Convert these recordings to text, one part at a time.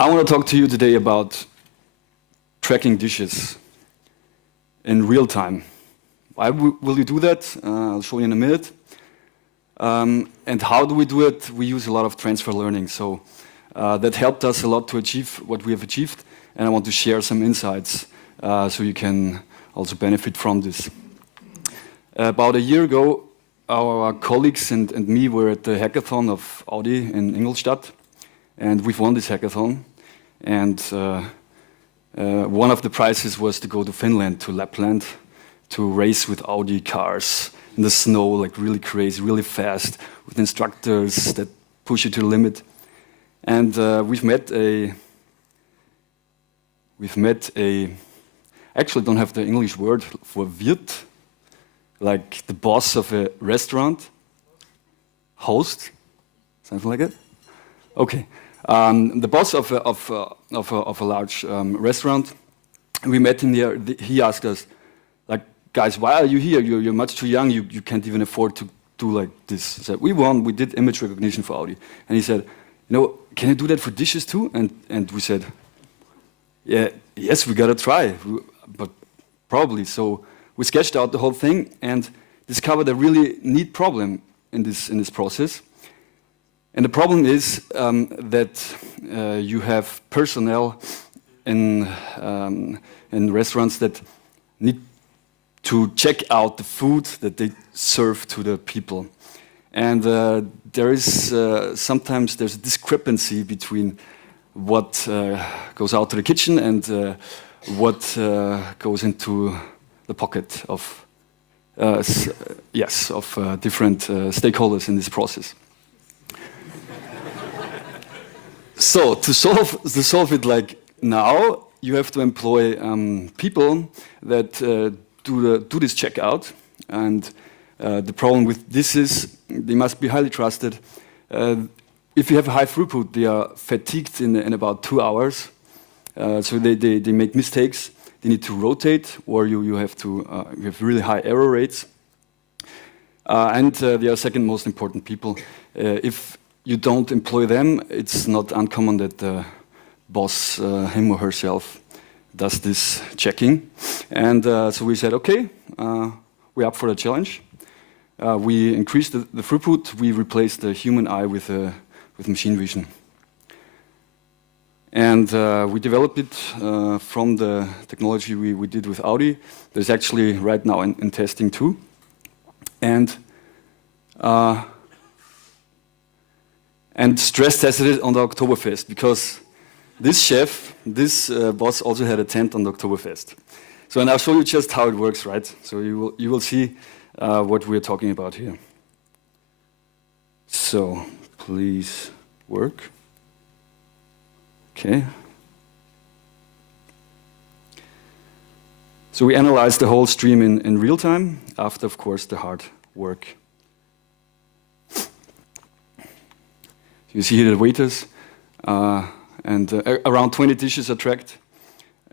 I want to talk to you today about tracking dishes in real time. Why will you do that? I'll show you in a minute. And how do we do it? We use a lot of transfer learning. So that helped us a lot to achieve what we have achieved. And I want to share some insights so you can also benefit from this. About a year ago, our colleagues and me were at the hackathon of Audi in Ingolstadt. And we've won this hackathon. And one of the prizes was to go to Finland, to Lapland, to race with Audi cars in the snow, like really crazy, really fast, with instructors that push you to the limit. And we've met a, I actually don't have the English word for Wirt, like the boss of a restaurant, host, something like that. Okay, the boss of a large restaurant. We met him there. He asked us, like, guys, why are you here? You're much too young. You can't even afford to do like this. He said, we won. We did image recognition for Audi. And he said, can you do that for dishes too? And we said, yes, we gotta try, but probably. So we sketched out the whole thing and discovered a really neat problem in this process. And the problem is that you have personnel in restaurants that need to check out the food that they serve to the people. And there is sometimes there's a discrepancy between what goes out to the kitchen and what goes into the pocket of different stakeholders in this process. So to solve it like now, you have to employ people that do this checkout. And the problem with this is they must be highly trusted. If you have a high throughput, they are fatigued in about 2 hours. So they make mistakes. They need to rotate, or you have really high error rates. And they are second most important people. If you don't employ them, it's not uncommon that the boss, him or herself, does this checking. And so we said, okay, we're up for the challenge. We increased the throughput. We replaced the human eye with machine vision. And we developed it from the technology we did with Audi. There's actually right now in testing too. And stress tested it on the Oktoberfest, because this chef, this boss also had a tent on the Oktoberfest. So and I'll show you just how it works, right? So you will see what we're talking about here. So please work. Okay. So we analyzed the whole stream in real time, after, of course, the hard work. You see here the waiters, and around 20 dishes are tracked.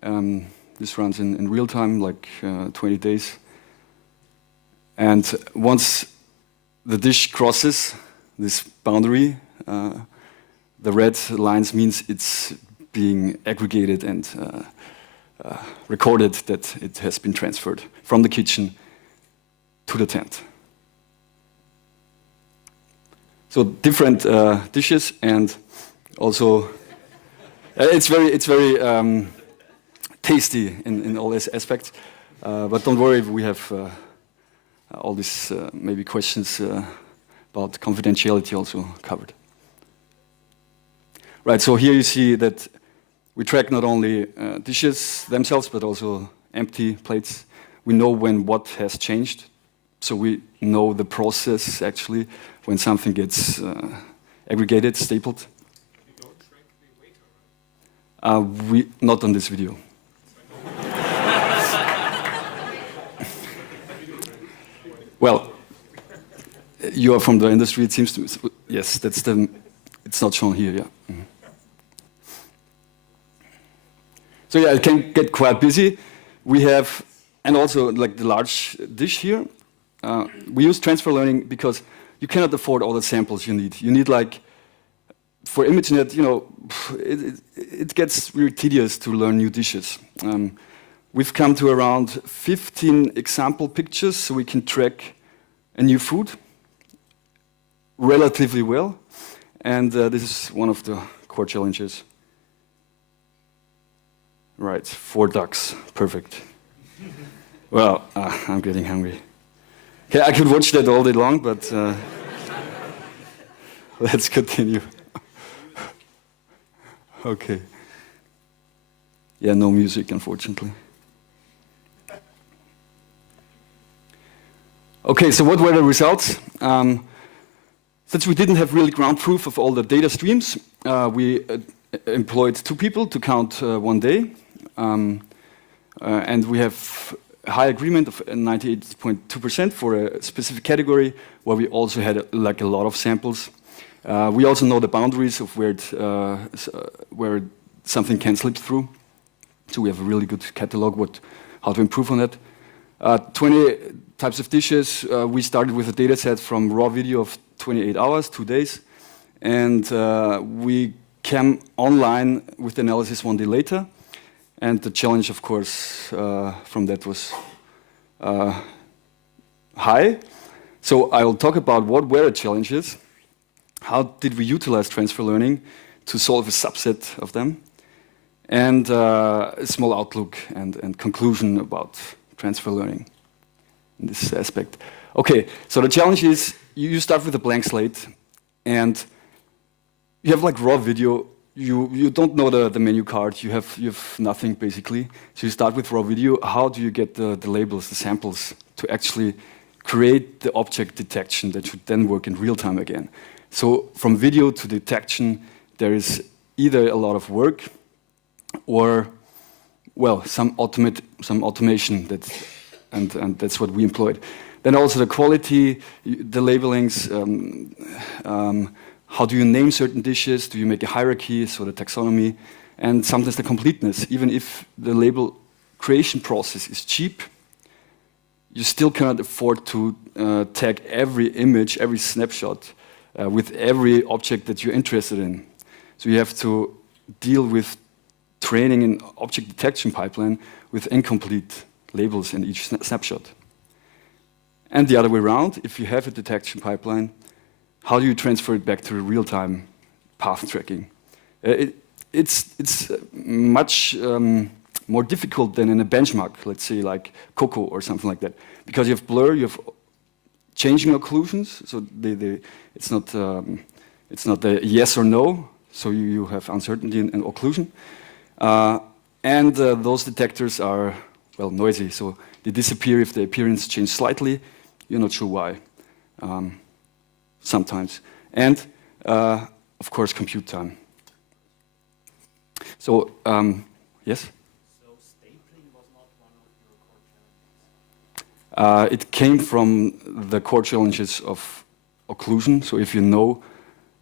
This runs in real time, like 20 days. And once the dish crosses this boundary, the red lines means it's being aggregated and recorded that it has been transferred from the kitchen to the tent. So different dishes, and also it's very tasty in all these aspects. But don't worry, we have all these maybe questions about confidentiality also covered. Right, so here you see that we track not only dishes themselves, but also empty plates. We know when what has changed. So we know the process, actually, when something gets aggregated, stapled. You don't track the waiter, right? Not on this video. Well, you are from the industry, it seems to me. Yes, it's not shown here, yeah. Mm-hmm. So yeah, it can get quite busy. We have, and also like the large dish here, we use transfer learning because you cannot afford all the samples you need. You need like, for ImageNet, it gets really tedious to learn new dishes. We've come to around 15 example pictures so we can track a new food relatively well. And this is one of the core challenges. Right, 4 ducks, perfect. Well, I'm getting hungry. Okay, I could watch that all day long, but let's continue. Okay. Yeah, no music, unfortunately. Okay, so what were the results? Since we didn't have really ground truth of all the data streams, we employed 2 people to count one day. And we have a high agreement of 98.2% for a specific category, where we also had a lot of samples. We also know the boundaries of where something can slip through. So we have a really good catalog how to improve on that. 20 types of dishes. We started with a data set from raw video of 28 hours, 2 days. And we came online with the analysis 1 day later. And the challenge, of course, from that was high. So I'll talk about what were the challenges. How did we utilize transfer learning to solve a subset of them? And a small outlook and conclusion about transfer learning in this aspect. Okay, so the challenge is you start with a blank slate and you have like raw video. You don't know the menu card. You have nothing basically. So you start with raw video. How do you get the labels, the samples, to actually create the object detection that should then work in real time again? So from video to detection, there is either a lot of work or, well, some automation and that's what we employed. Then also the quality, the labelings. How do you name certain dishes? Do you make a hierarchy, so the taxonomy? And sometimes the completeness. Even if the label creation process is cheap, you still cannot afford to tag every image, every snapshot with every object that you're interested in. So you have to deal with training an object detection pipeline with incomplete labels in each snapshot. And the other way around, if you have a detection pipeline, how do you transfer it back to real-time path tracking? It's much more difficult than in a benchmark, let's say like Coco or something like that, because you have blur, you have changing occlusions, so it's not a yes or no, so you have uncertainty and occlusion, and those detectors are noisy, so they disappear if the appearance changes slightly. You're not sure why. Sometimes. And, of course, compute time. So, yes? So stapling was not one of your core challenges? It came from the core challenges of occlusion. So if you know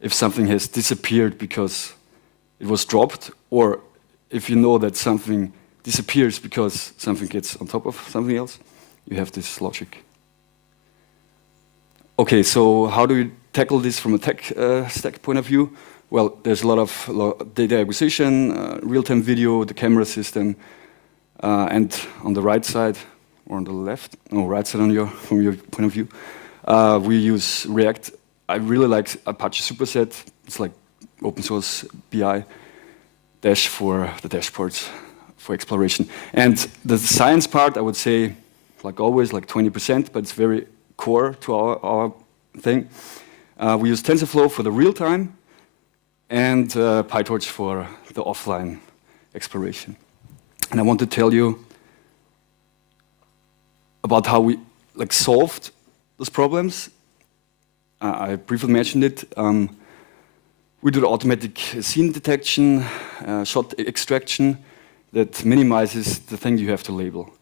if something has disappeared because it was dropped, or if you know that something disappears because something gets on top of something else, you have this logic. Okay, so how do you tackle this from a tech stack point of view? Well, there's a lot of data acquisition, real-time video, the camera system, and on the right side, or on the left, no, right side from your point of view, we use React. I really like Apache Superset. It's like open source BI dash for the dashboards for exploration. And the science part, I would say, like always, like 20%, but it's very core to our thing. We use TensorFlow for the real time and PyTorch for the offline exploration. And I want to tell you about how we solved those problems. I briefly mentioned it. We do the automatic scene detection, shot extraction that minimizes the thing you have to label.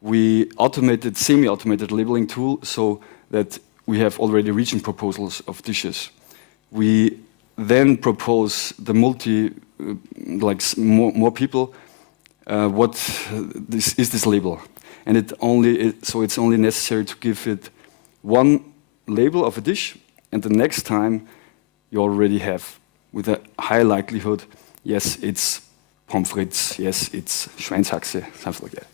We automated, semi-automated labeling tool so that we have already region proposals of dishes. We then propose the more people, what is this label? And it's only necessary to give it one label of a dish, and the next time you already have, with a high likelihood, Yes, it's pommes frites. Yes, it's Schweinshaxe, something like that.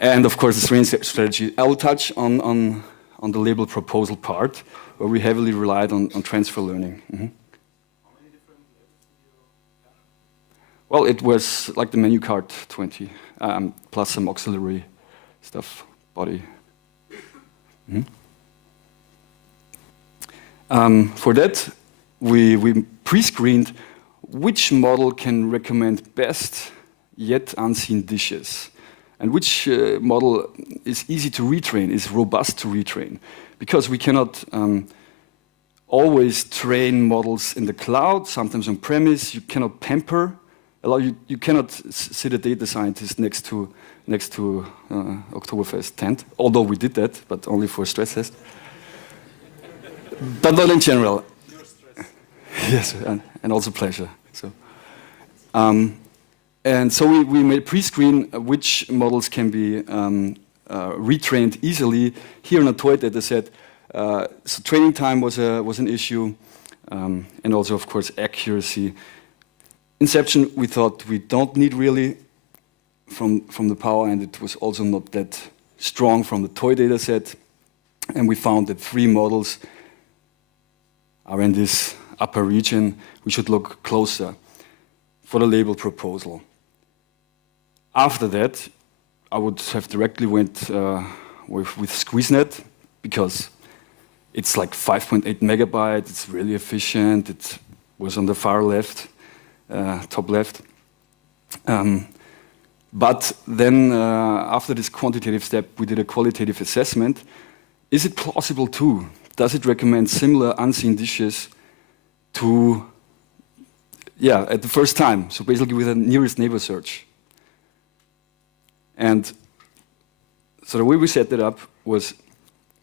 And of course, the training strategy. I will touch on the label proposal part, where we heavily relied on transfer learning. How many different labels did you have? Well, it was like the menu card 20, plus some auxiliary stuff, body. For that, we pre-screened which model can recommend best yet unseen dishes, and which model is easy to retrain, is robust to retrain, because we cannot always train models in the cloud, sometimes on premise. You cannot pamper. You cannot sit a data scientist next to Oktoberfest tent, although we did that, but only for a stress test. But not in general. Your stress. Yes, and also pleasure. So, and so we made pre-screen which models can be retrained easily. Here in a toy data set, so training time was an issue, and also of course accuracy. Inception, we thought we don't need really from the power, and it was also not that strong from the toy data set. And we found that 3 models are in this upper region. We should look closer for the label proposal. After that, I would have directly went with SqueezeNet, because it's like 5.8 megabyte. It's really efficient. It was on the far left, top left. But then after this quantitative step, we did a qualitative assessment. Is it plausible too? Does it recommend similar unseen dishes to, at the first time? So basically with a nearest neighbor search. And so the way we set that up was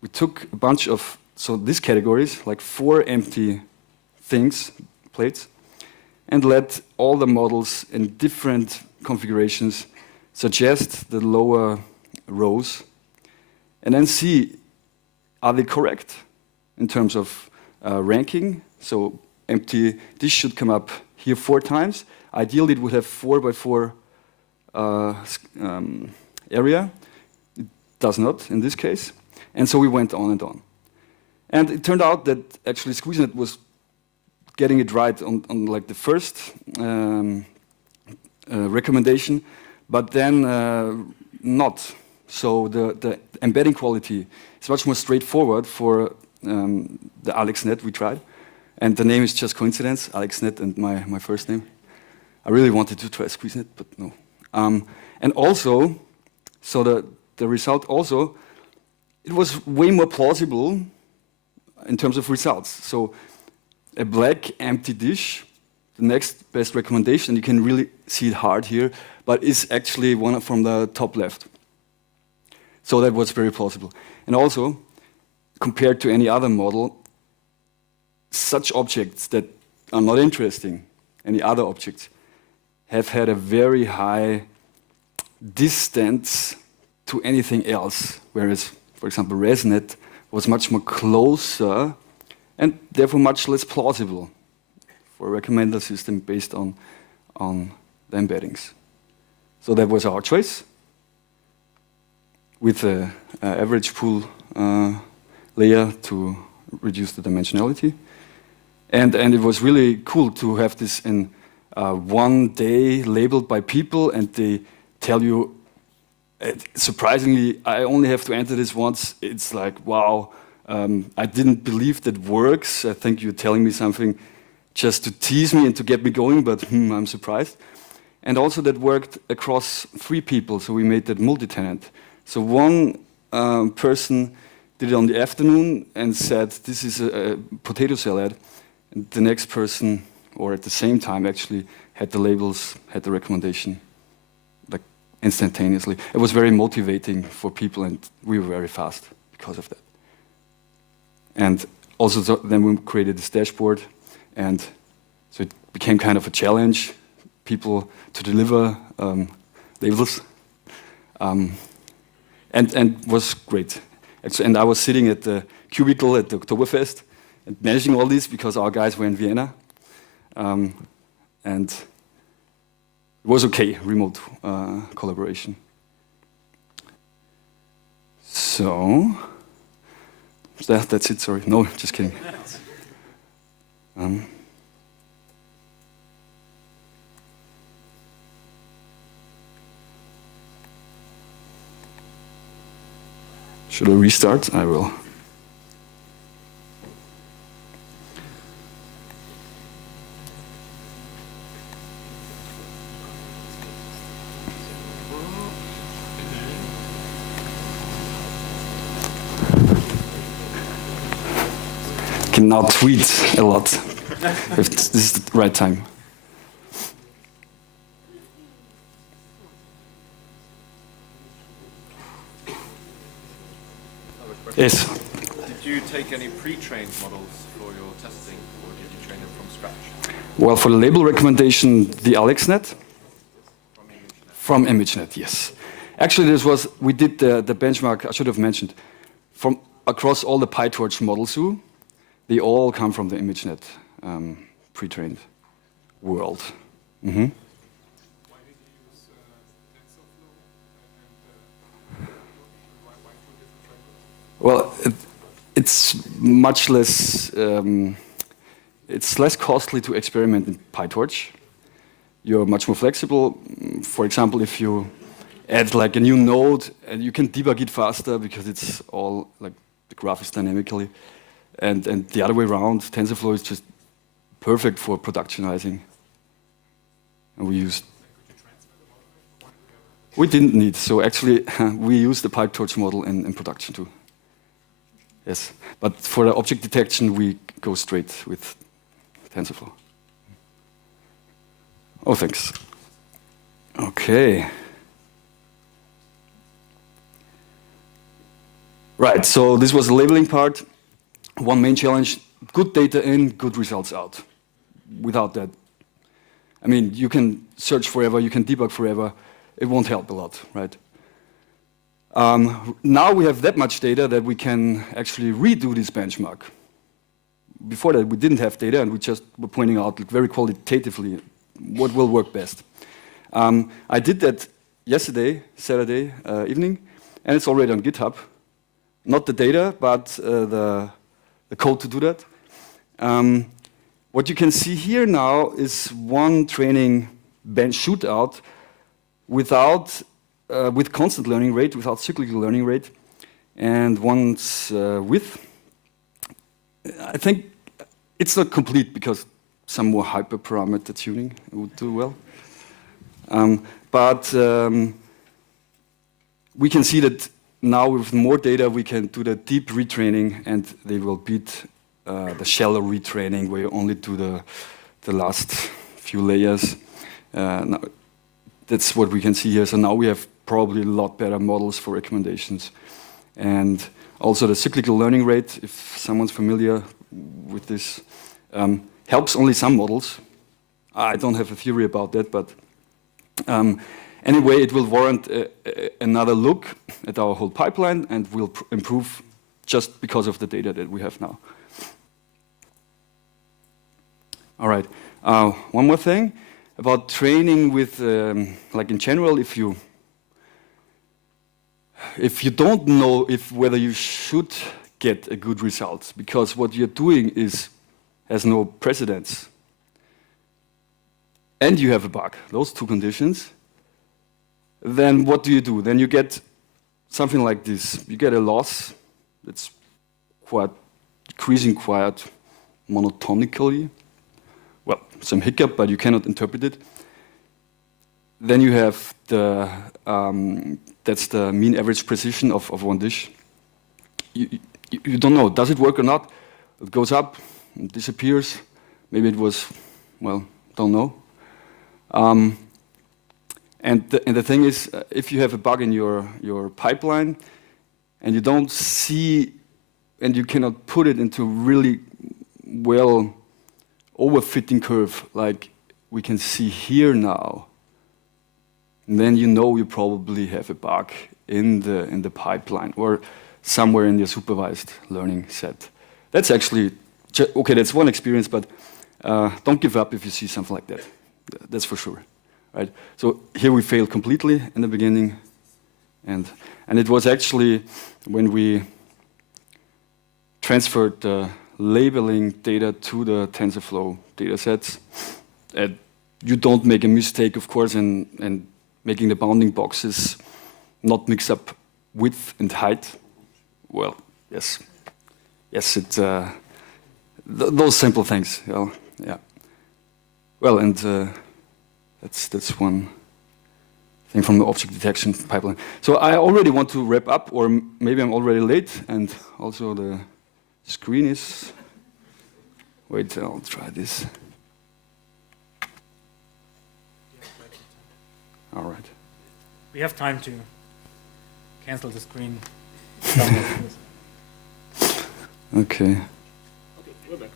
we took a bunch of, so these categories, like 4 empty things, plates, and let all the models in different configurations suggest the lower rows, and then see, are they correct in terms of ranking? So empty, this should come up here 4 times. Ideally, it would have 4 by 4 area. It does not in this case. And so we went on and on. And it turned out that actually SqueezeNet was getting it right on like the first recommendation, but then not. So the embedding quality is much more straightforward for the AlexNet we tried. And the name is just coincidence, AlexNet and my first name. I really wanted to try SqueezeNet, but no. And also, so the result also, it was way more plausible in terms of results. So a black empty dish, the next best recommendation, you can really see it hard here, but is actually one from the top left. So that was very plausible. And also, compared to any other model, such objects that are not interesting, any other objects, have had a very high distance to anything else, whereas, for example, ResNet was much more closer and therefore much less plausible for a recommender system based on the embeddings. So that was our choice, with the average pool layer to reduce the dimensionality. And it was really cool to have this in one day labeled by people, and they tell you, surprisingly, I only have to enter this once. It's like, wow, I didn't believe that works. I think you're telling me something just to tease me and to get me going, but I'm surprised. And also that worked across 3 people, so we made that multi-tenant. So one person did it on the afternoon and said, this is a potato salad. And the next person, or at the same time actually, had the labels, had the recommendation, like instantaneously. It was very motivating for people, and we were very fast because of that. And also then we created this dashboard, and so it became kind of a challenge, people to deliver labels, and was great. And I was sitting at the cubicle at the Oktoberfest and managing all this because our guys were in Vienna. and it was okay, remote collaboration. So, that's it, sorry. No, just kidding. Should I restart? I will. Can now tweet a lot if this is the right time. Yes. Did you take any pre-trained models for your testing, or did you train them from scratch? Well, for the label recommendation, the AlexNet. From ImageNet? From ImageNet, yes. Actually, we did the benchmark, I should have mentioned, from across all the PyTorch models, they all come from the ImageNet pre-trained world. Mm-hmm. Why did you use TensorFlow and why 2 different frameworks? Well, it's much less, it's less costly to experiment in PyTorch. You're much more flexible. For example, if you add like a new node, and you can debug it faster because it's all like the graph is dynamically. And the other way around, TensorFlow is just perfect for productionizing. And we used. We didn't need, so actually we use the PyTorch model in production too. Yes, but for the object detection, we go straight with TensorFlow. Oh, thanks. Okay. Right, so this was the labeling part. One main challenge, good data in, good results out. Without that, I mean, you can search forever, you can debug forever, it won't help a lot, right? Now we have that much data that we can actually redo this benchmark. Before that, we didn't have data, and we just were pointing out like, very qualitatively what will work best. I did that yesterday, Saturday evening, and it's already on GitHub. Not the data, but the code to do that. What you can see here now is one training bench shootout without, with constant learning rate, without cyclical learning rate, and one's width. I think it's not complete because some more hyperparameter tuning would do well. But we can see that now with more data, we can do the deep retraining, and they will beat the shallow retraining where you only do the last few layers. Now, that's what we can see here. So now we have probably a lot better models for recommendations. And also the cyclical learning rate, if someone's familiar with this, helps only some models. I don't have a theory about that, but anyway, it will warrant another look at our whole pipeline and will improve just because of the data that we have now. All right, one more thing about training with, like in general, if you don't know whether you should get a good result, because what you're doing has no precedence, and you have a bug, those two conditions, then what do? Then you get something like this. You get a loss that's quite decreasing quite monotonically. Well, some hiccup, but you cannot interpret it. Then you have that's the mean average precision of one dish. You don't know, does it work or not? It goes up, it disappears. Maybe it was, well, don't know. And the thing is, if you have a bug in your pipeline and you don't see, and you cannot put it into really well overfitting curve like we can see here now, then you know you probably have a bug in the pipeline or somewhere in your supervised learning set. That's actually, okay, that's one experience, but don't give up if you see something like that. That's for sure, right? So here we failed completely in the beginning, and it was actually when we transferred the labeling data to the TensorFlow datasets. You don't make a mistake, of course, in making the bounding boxes not mix up width and height. Well, yes, it's those simple things. You know? Yeah. Well, and that's one thing from the object detection pipeline. So I already want to wrap up, or maybe I'm already late, and also the screen is. Wait, I'll try this. All right. We have time to cancel the screen. Okay. Okay, we're back.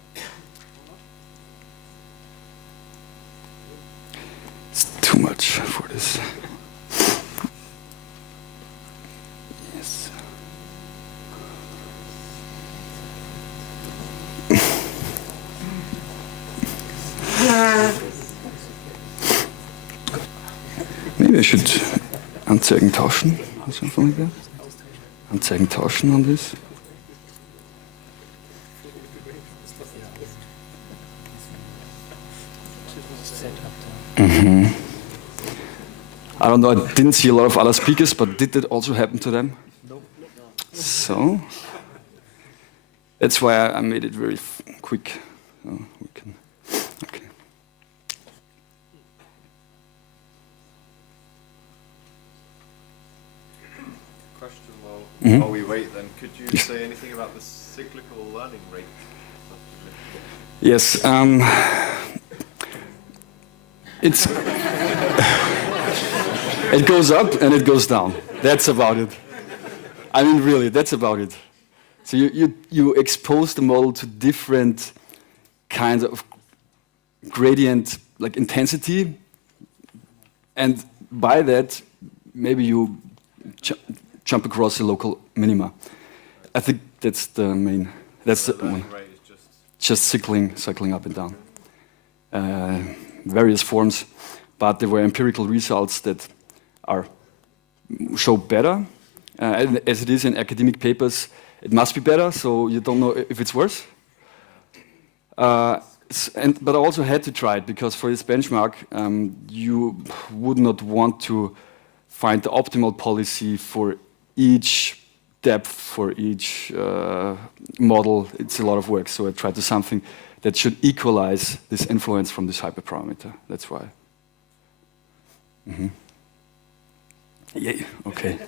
It's too much for this. Yes. Maybe I should Anzeigen tauschen or something like that. Anzeigen tauschen on this. Mm-hmm. I don't know, I didn't see a lot of other speakers, but did that also happen to them? No. So, that's why I made it very quick. So we can, okay. Question Mhm. while we wait then, could you say anything about the cyclical learning rate? Yes, it's it goes up and it goes down. That's about it. I mean, really, that's about it. So you expose the model to different kinds of gradient, like intensity, and by that, maybe you jump across the local minima. I think that's the main. That's the one. Learning rate is Just cycling up and down. Various forms, but there were empirical results that show better. As it is in academic papers, it must be better, so you don't know if it's worse. But I also had to try it, because for this benchmark, you would not want to find the optimal policy for each depth, for each model. It's a lot of work, so I tried to something that should equalize this influence from this hyperparameter. That's why. Mm-hmm. Yay, okay.